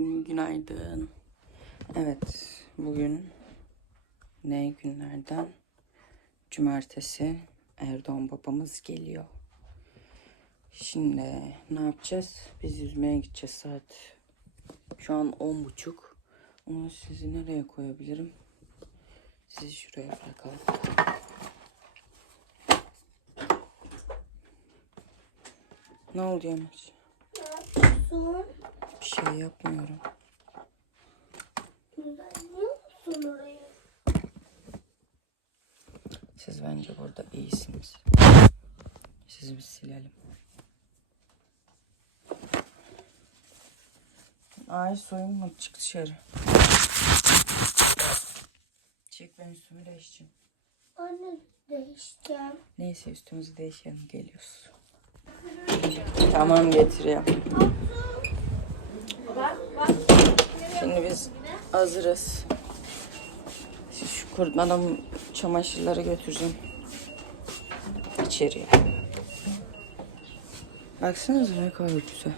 Günaydın. Evet, bugün ne günlerden? Cumartesi Erdoğan babamız geliyor. Şimdi ne yapacağız? Biz yüzmeye gideceğiz saat. Şu an on buçuk. Ama sizi nereye koyabilirim? Sizi şuraya bırakalım. Ne oldu Yamaç? Son. Bir şey yapmıyorum. Siz bence burada iyisiniz. Sizi bir silelim. Ay soyunma çık dışarı. Çık ben üstümü değişeceğim. Anne değişeceğim. Neyse üstümüzü değişelim geliyoruz. Tamam getiriyorum. Şimdi biz hazırız. Şu kurutmadan çamaşırları götüreceğim. İçeriye. Baksanıza ne kadar güzel.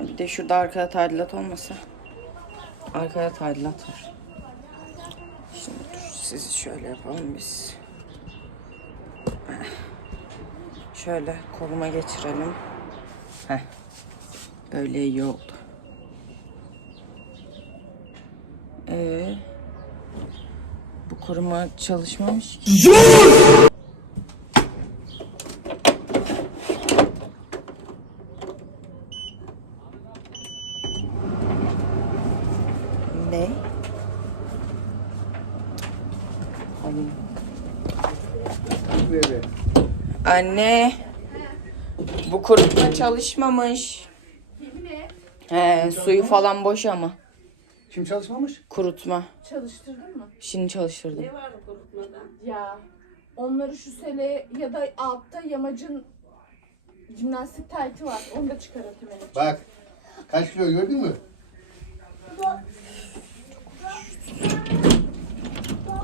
Bir de şurada arkada tadilat olmasa. Arkada tadilat var. Şimdi dur sizi şöyle yapalım biz. Şöyle koluma geçirelim. Heh. Öyle iyi oldu. Ee, bu koruma çalışmamış ki. Ne? Alayım. Anne. Bu kurutma çalışmamış. He, suyu falan boş ama. Kim çalışmamış? Kurutma. Çalıştırdın mı? Şimdi çalıştırdım. Ya onları şu sele ya da altta yamacın jimnastik taytı var. Onu da çıkartayım hemen. Bak. Kaç kilo gördün mü?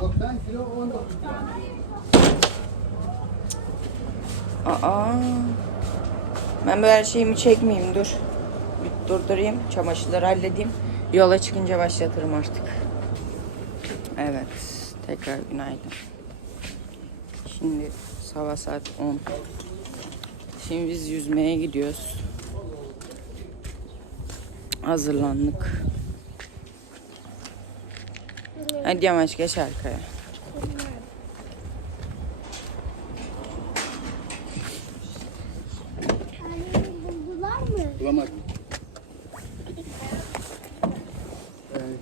90 kilo 19 kilo. Aa. Ben böyle şeyimi çekmeyeyim dur. Bir durdurayım. Çamaşırları halledeyim. Yola çıkınca başlatırım artık. Evet. Tekrar günaydın. Şimdi sabah saat 10. Şimdi biz yüzmeye gidiyoruz. Hazırlandık. Hadi yamaç geç arkaya. Anne buldular mı? Bulamadım.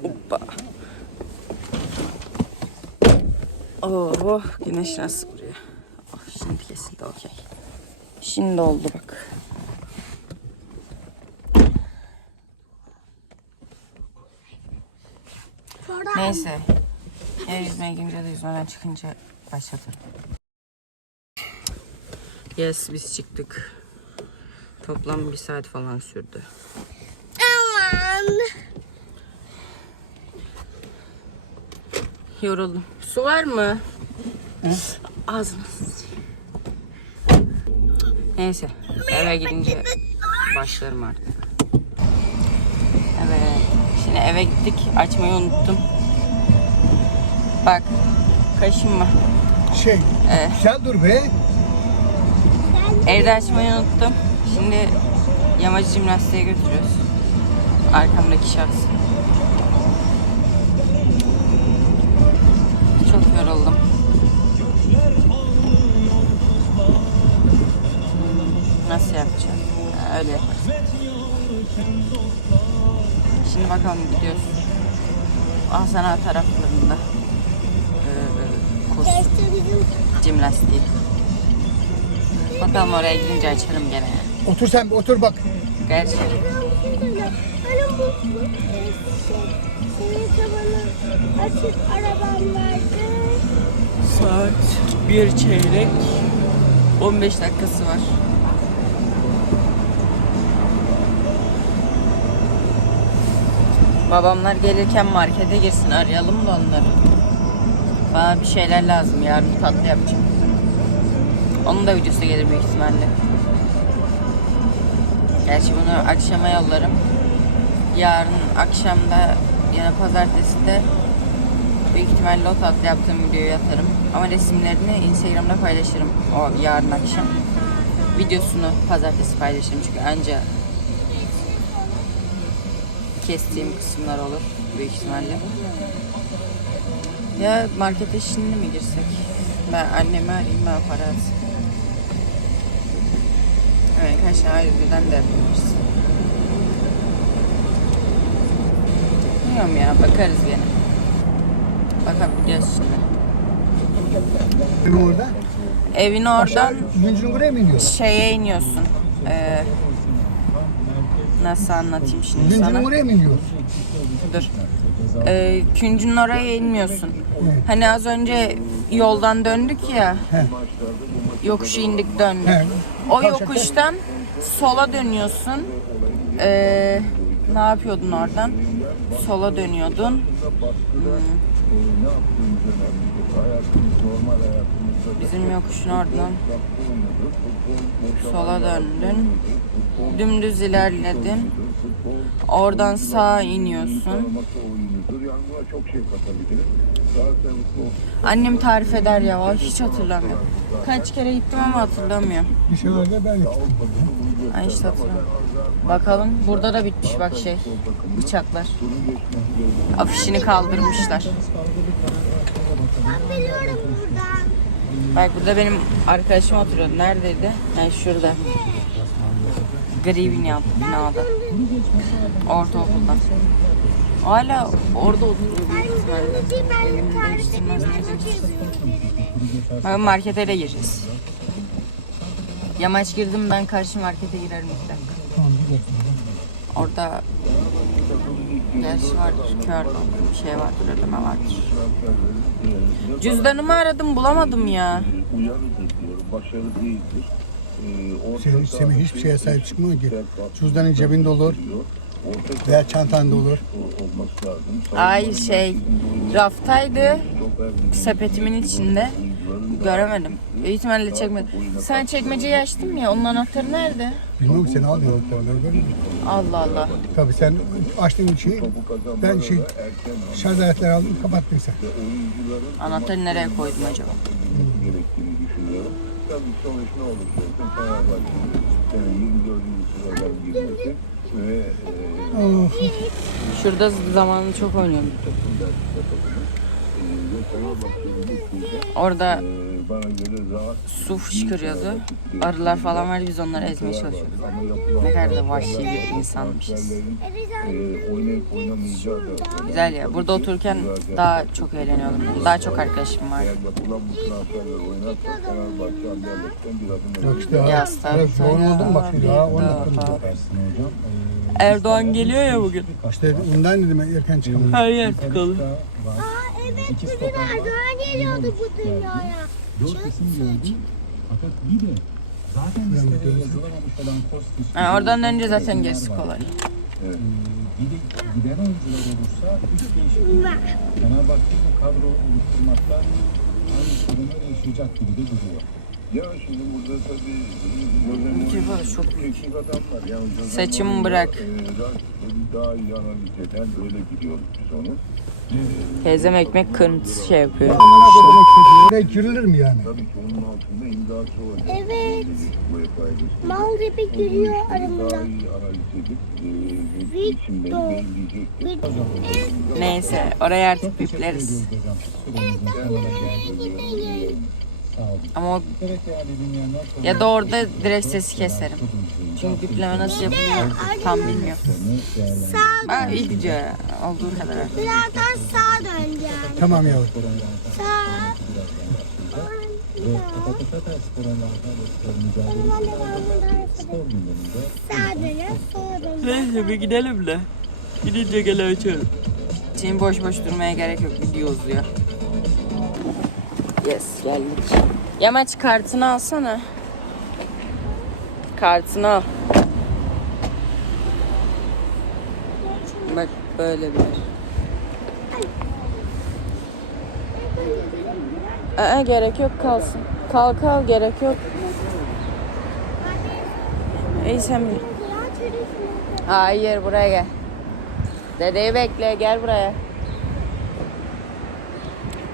Hoppa. Oh, güneş nasıl vuruyor? Oh, şimdi kesildi okey. Şimdi oldu bak. Neyse. Her yüzmeye girince de yüzmeden çıkınca başlatırım. Yes biz çıktık. Toplam bir saat falan sürdü. Aman. Yoruldum. Su var mı? Ağzını Neyse. Eve gidince başlarım artık. Evet. Şimdi eve gittik. Açmayı unuttum. Bak. Kaşınma. Şey. Güzel dur be. Evde açmayı unuttum. Şimdi yamacı jimnastiğe götürüyoruz. Arkamdaki şahs. Çok yoruldum. Nasıl yapacağız? Ha, öyle yaparız. Şimdi bakalım gidiyoruz. Asana taraflarında. Ee, kurs. Bakalım oraya gidince açarım gene. Otur sen bir otur bak. Gerçi bu bu, senin tabanı açık arabam vardı. saat bir çeyrek 15 dakikası var. Babamlar gelirken markete girsin arayalım da onları. Bana bir şeyler lazım yarın tatlı yapacağım. Onun da videosu gelir büyük ihtimalle. Gerçi bunu akşama yollarım. Yarın akşamda yine pazartesi de büyük ihtimalle lot atlı yaptığım videoyu atarım. Ama resimlerini Instagram'da paylaşırım o yarın akşam. Videosunu pazartesi paylaşırım çünkü anca kestiğim kısımlar olur büyük ihtimalle. Ya markete şimdi mi girsek? Ben annemi arayayım ben para atsın. Evet ayrı birden de yapabiliriz. Bilmiyorum ya bakarız gene. Bakabiliyoruz şimdi. Benim orada. Evin oradan Yüncünün buraya mı iniyor? şeye iniyorsun. Ee, nasıl anlatayım şimdi sana? Yüncünün oraya mı iniyor? Dur. Ee, küncünün oraya inmiyorsun. Hani az önce yoldan döndük ya. He. Yokuşu indik döndük. He. O Kavşakta. yokuştan sola dönüyorsun. Ee, ne yapıyordun oradan? Sola dönüyordun. Hmm. Bizim yokuşun oradan sola döndün. Dümdüz ilerledin. Oradan sağa iniyorsun. Annem tarif eder ya. Hiç hatırlamıyorum. Kaç kere gittim ama hatırlamıyorum. Bir şeylerde ben gittim. Ay işte hatırlamıyorum. Bakalım. Burada da bitmiş bak şey. Bıçaklar. Afişini kaldırmışlar. Ben biliyorum buradan. Bak burada benim arkadaşım oturuyordu. Neredeydi? Yani şurada. Gri bina, binada. Ortaokulda. Hala orada oturuyor. Bakın markete de gireceğiz. Yamaç girdim ben karşı markete girerim dakika. Orada gerçi vardır. Kod bir şey vardır, ödeme vardır. Cüzdanımı aradım bulamadım ya. Senin, Semih hiçbir şeye sahip çıkmıyor ki. Cüzdanın cebinde olur veya çantanda olur. Ay şey raftaydı sepetimin içinde. Göremedim. Büyük ihtimalle çekmedim. Sen çekmeceyi açtın mı ya? Onun anahtarı nerede? Bilmiyorum alıyor. oraları görüyor musun? Allah Allah. Tabii sen açtın şeyi. Ben şey şarj aletleri aldım kapattın sen. Anahtarı nereye koydum acaba? gerektiğini düşünüyorum. Tabii sonuç ne olursa olsun Fenerbahçe'nin yani 24. sıradan girmesi ve. Şurada zamanı çok oynuyordum. Orada e, su fışkırıyordu. Arılar falan vardı biz onları ezmeye yapılan Ne kadar da vahşi bir insanmışız. e, Güzel ya. Burada otururken daha çok eğleniyordum. Daha çok arkadaşım var. Bak işte. Ya bak Daha- yapalım. Erdoğan geliyor ya bugün. İşte ondan dedim erken çıkalım. Her yer tıkalı. Aa evet bugün Erdoğan geliyordu bu dünyaya. Çok saçma. Fakat bir de zaten listede yazılamamış olan Kostić, Ha, oradan önce zaten gerisi kolay. e, bir de giden oyuncular olursa üç değişiklik Fenerbahçe'nin kadro oluşturmakta aynı sorunu yaşayacak gibi de duruyor. Ya şimdi burada tabii gözlemli Cıvı çok büyük. teknik adamlar yani Mourinho, bırak. e, rakipleri daha iyi analiz eden böyle gidiyoruz biz onu. Teyzem ekmek kırıntısı şey yapıyor. Oraya girilir mi yani? Tabii ki onun altında imzası olacak. Evet. UEFA'ya gösteriyor. Mal gibi giriyor Daha aramıza. iyi analiz edip e, isimleri belirleyecektir. Neyse oraya artık bipleriz. Ama o ya da orada direkt sesi keserim. Çünkü bipleme nasıl yapılıyor tam bilmiyorum. Sağ gidiyor ya. Olduğu kadar. Birazdan sağa döneceğim. Tamam yavrum. Sağ. Ben ben Sağa dönüp sola döneceğim. Neyse bir gidelim de. Gidince gene açarım. Şimdi boş boş durmaya gerek yok. Video uzuyor. Yes geldik. Yamaç kartını alsana. Kartını al. Bak böyle bir. Aa, gerek yok kalsın. Kal kal gerek yok. İyi sen şurasına. Hayır buraya gel. Dedeyi bekle gel buraya.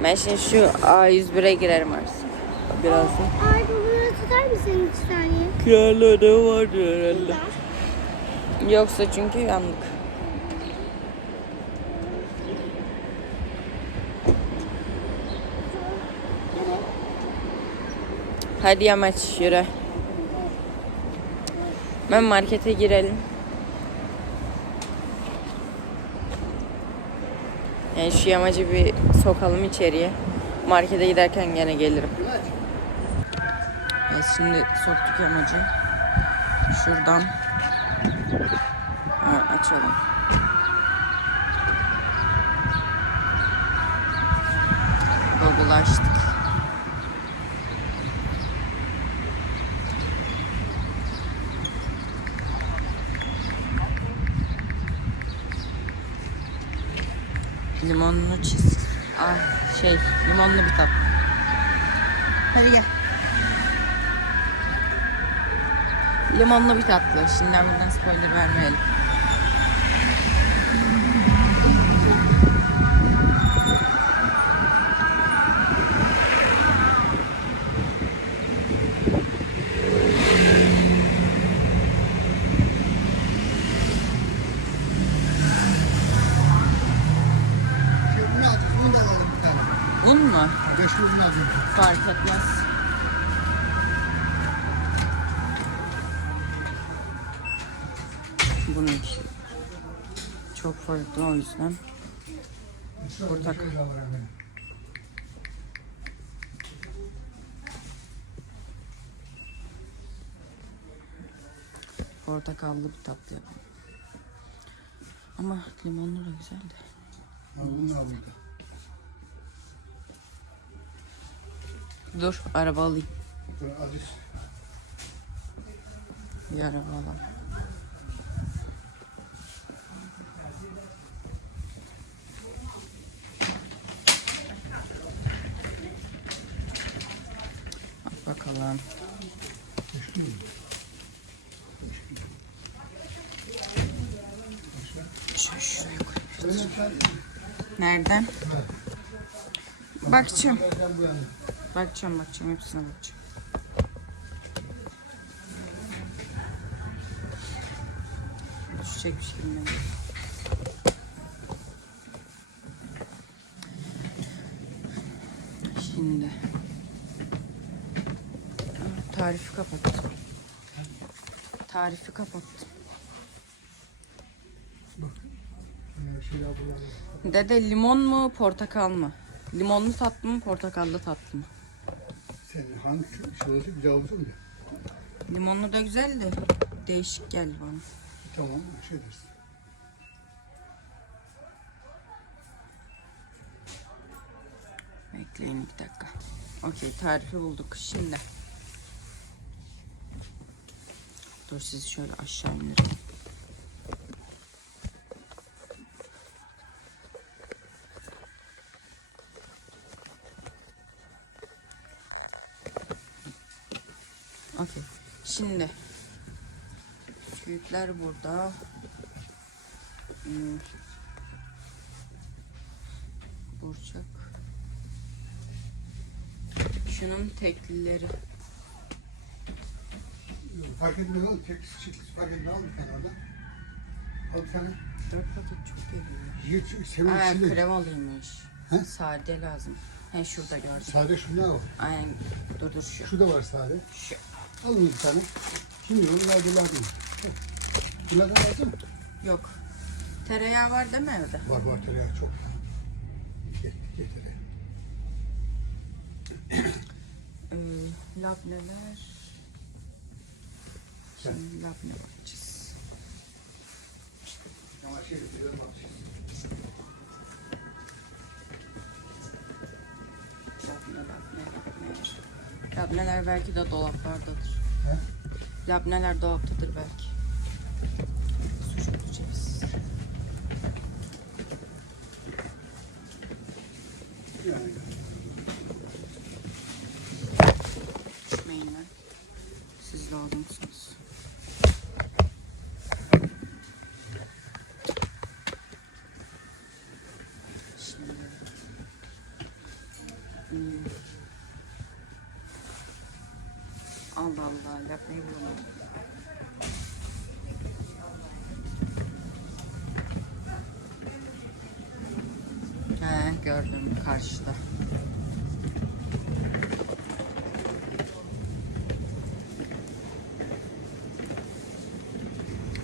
Ben şimdi şu A101'e girerim artık. Birazdan. Ay bunu tutar mısın iki saniye? Kiralı ödevi vardır herhalde. Burada. Yoksa çünkü yandık. Hadi yamaç yürü. Ben markete girelim. Yani şu yamacı bir sokalım içeriye. Markete giderken gene gelirim. Evet, şimdi soktuk yamacı. Şuradan Ha, açalım. Google Limonlu çiz. Ah şey limonlu bir tat. Hadi gel. Limonlu bir tatlı. Şimdiden buradan spoiler vermeyelim. O yüzden. Ben. Portakallı bir tatlı yapalım. Ama limonlu da güzel de. Aldım. Dur araba alayım. Bir araba alalım. Bak bakalım. Şöyle şuraya koy. Böyle bir tane. Nereden? Bakacağım. Bakacağım bakacağım hepsine bakacağım. Düşecekmiş gibi mi? Şimdi. Tarifi kapattım. Tarifi kapattım. Ee, Şöyle alalım. Dede limon mu portakal mı? Limonlu tatlı mı portakallı tatlı mı? Senin hangi şurası güzel olsun mu? Limonlu da güzel de değişik geldi bana. Tamam, şey dersin. Bekleyin bir dakika. Okey tarifi bulduk şimdi. Dur sizi şöyle aşağı indireyim. Şimdi bisküvitler burada. Hmm. Burçak. Şunun teklileri. Fark etmez al, tek çık, fark etmez bir tane oradan. Al bir tane. Dört paket çok geliyor. Yiğit, senin Aa, içinde. kremalıymış. He? Sade lazım. He şurada gördüm. Sade şunlar var. Aynen. Dur dur şu. Şu da var sade. Şu. Alın bir tane. Şimdi onu lazım. Bunlardan lazım mı? Yok. Tereyağı var değil mi evde? Var var tereyağı çok. Get, getir. Ee, labneler. Şimdi labne bakacağız. Ama şey, biraz bak. Labne, labne, labne. Labneler belki de dolaplardadır. He? Labneler dolaptadır belki. Sucuklu ceviz. Yani. Düşmeyin lan. Siz lazımsınız. Yapmayı bulamadım. He gördüm karşıda.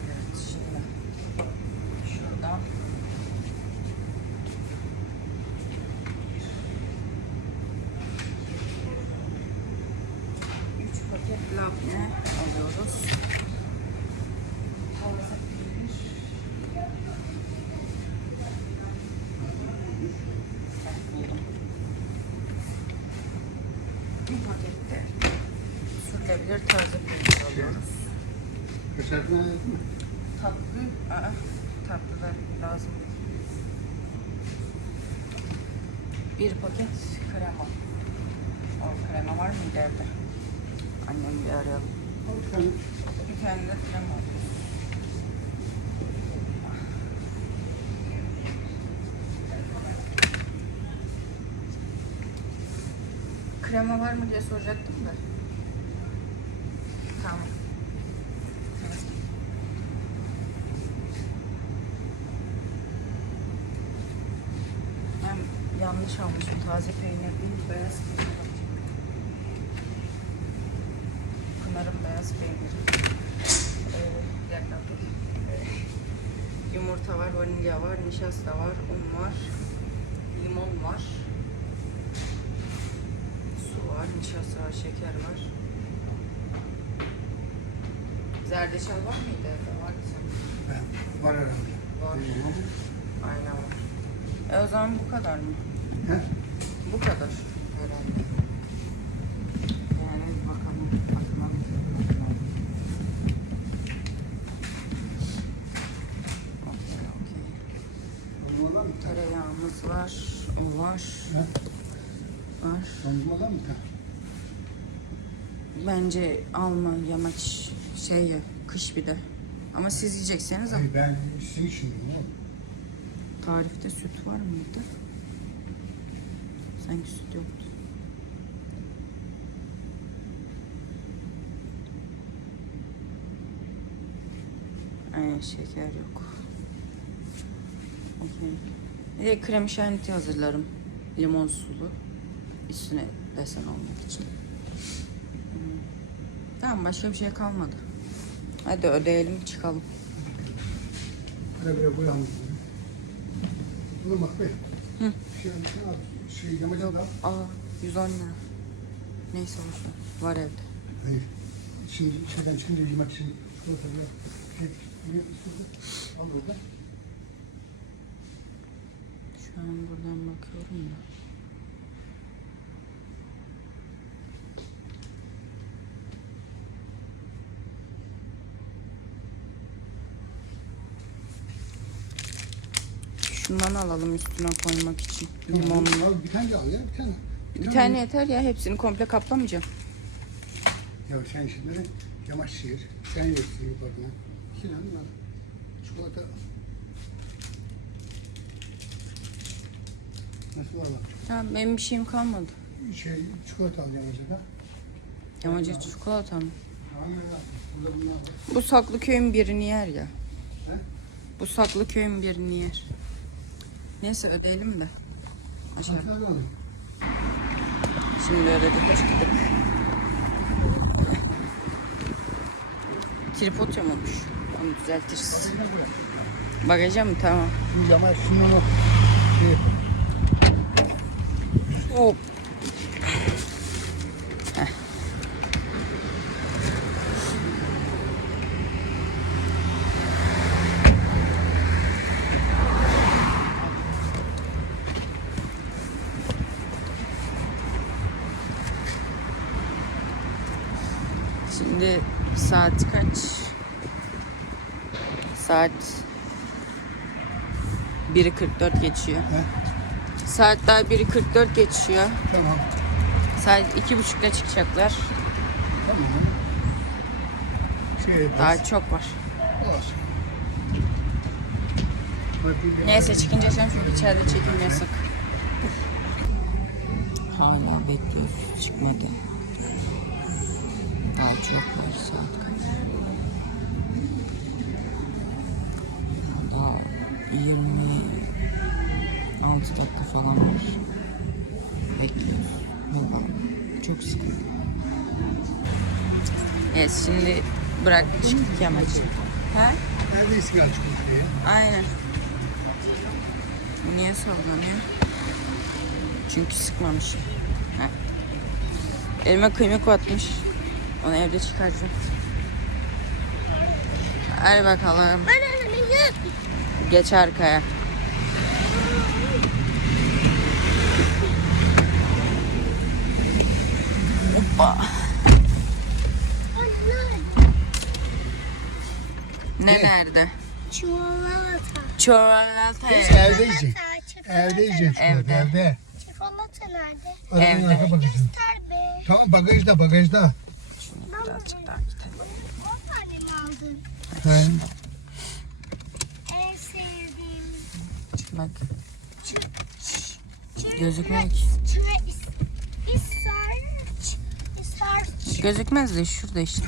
Evet şimdi şurada üç paket labne alıyoruz. Taze peynir. buldum. Bir pakette sürülebilir taze peynir alıyoruz. Kışartma Tatlı, aa, tatlı da lazım. Bir paket krema. O krema var mı evde? Annemi bir arayalım. Bir tane de krema. Krema var mı diye soracaktım da. Tamam. Evet. Ben yanlış almışım. Taze peynir değil, beyaz peynir. Pınar'ın beyaz peyniri. Ee. Ee, yumurta var, vanilya var, nişasta var, un var, limon var. Su var, nişasta var, şeker var. Zerdeçal var mıydı evde? Vardı sanırım. var herhalde. Var. Aynen var. E o zaman bu kadar mı? Bu kadar herhalde. Yani bakalım. Bakmam. Tereyağımız var. O var. Var. Dondurmadan mı? Bence alma yamaç şey ye, kış bir de. Ama siz yiyecekseniz al. Hayır ben sizin için diyorum oğlum. Tarifte süt var mıydı? Sanki süt yoktu. Aynen şeker yok. Okey. Bir de krem şanti hazırlarım. Limon sulu. Üstüne desen olmak için. Hmm. Tamam başka bir şey kalmadı. Hadi ödeyelim çıkalım. Hadi buraya koyalım. Dur bak be. Hı. Şey, şey, al, şey yamacı da. Aa 110 lira. Neyse olsun. Var evde. Hayır. Şimdi şeyden çıkınca yemek için çikolata bir şey, al orada. Şu an buradan bakıyorum da. Şundan alalım üstüne koymak için. Limonlu. Al bir tane al ya bir tane. Bir tane yeter ya hepsini komple kaplamayacağım. Ya sen şimdi yamaç şehir. Sen yersin yukarıdan. İki tane var. Çikolata. Nasıl alalım? Tamam benim bir şeyim kalmadı. Şey, çikolata alacağım acaba. Yamacı çikolata mı? Ya. Burada bunlar var. Bu saklı köyün birini yer ya. He? Bu saklı köyün birini yer. Neyse ödeyelim de. Aşağı. Şimdi ödedik çıktık. Tripod yamulmuş. Onu düzeltiriz. Bagaja mı? Tamam. Şimdi şimdi onu şey yapalım. Hop. Heh. Şimdi saat kaç? Saat 1.44 geçiyor. He? Saat daha 1.44 geçiyor. Tamam. Saat iki buçukta çıkacaklar. Tamam. Şey. Daha çok var. Olsun. Neyse çıkınca sen çünkü içeride çekim yasak. Hala bekliyoruz. Çıkmadı. Var saat kaç? Daha 26 dakika falan var. Bekliyoruz. Çok sıkıntı. Evet şimdi bırak çıktık yamaç. Ha? Neredeyse açık diye. Aynen. Niye sallanıyor? Çünkü sıkmamış. Ha. Elime kıymık batmış. Onu evde çıkaracağım. Hadi bakalım. Geç arkaya. Hoppa. Ne nerede? Çikolata. Çikolata. Evde. Çikolata. Evde yiyeceksin. Evde. Evde. Çikolata nerede? Evde. Göster be. Tamam bagajda bagajda. Birazcık daha gidelim. O tane mi aldın? He. En sevdiğim. Bak Gözükmüyor ki. Gözükmez de şurada işte.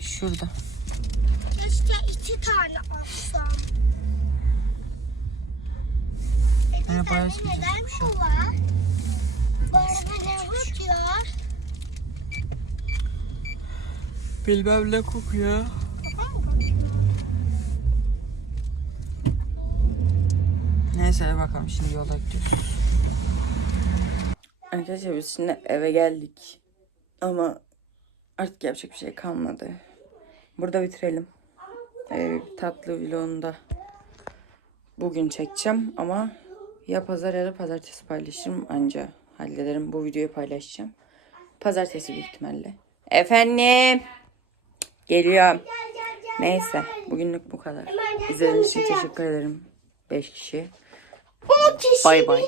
Şurada. Keşke iki tane alsam. Merhaba, neden çocuk. bu var? Bu arada ne bakıyor? Bilmem ne kokuyor. Neyse bakalım şimdi yola gidiyoruz. Arkadaşlar biz şimdi eve geldik. Ama artık yapacak bir şey kalmadı. Burada bitirelim. Ee, tatlı vlogunu da bugün çekeceğim ama ya pazar ya da pazartesi paylaşırım anca hallederim. Bu videoyu paylaşacağım. Pazartesi büyük ihtimalle. Efendim. Geliyorum. Neyse bugünlük bu kadar. İzlediğiniz için teşekkür ederim. 5 kişi. Bay bay.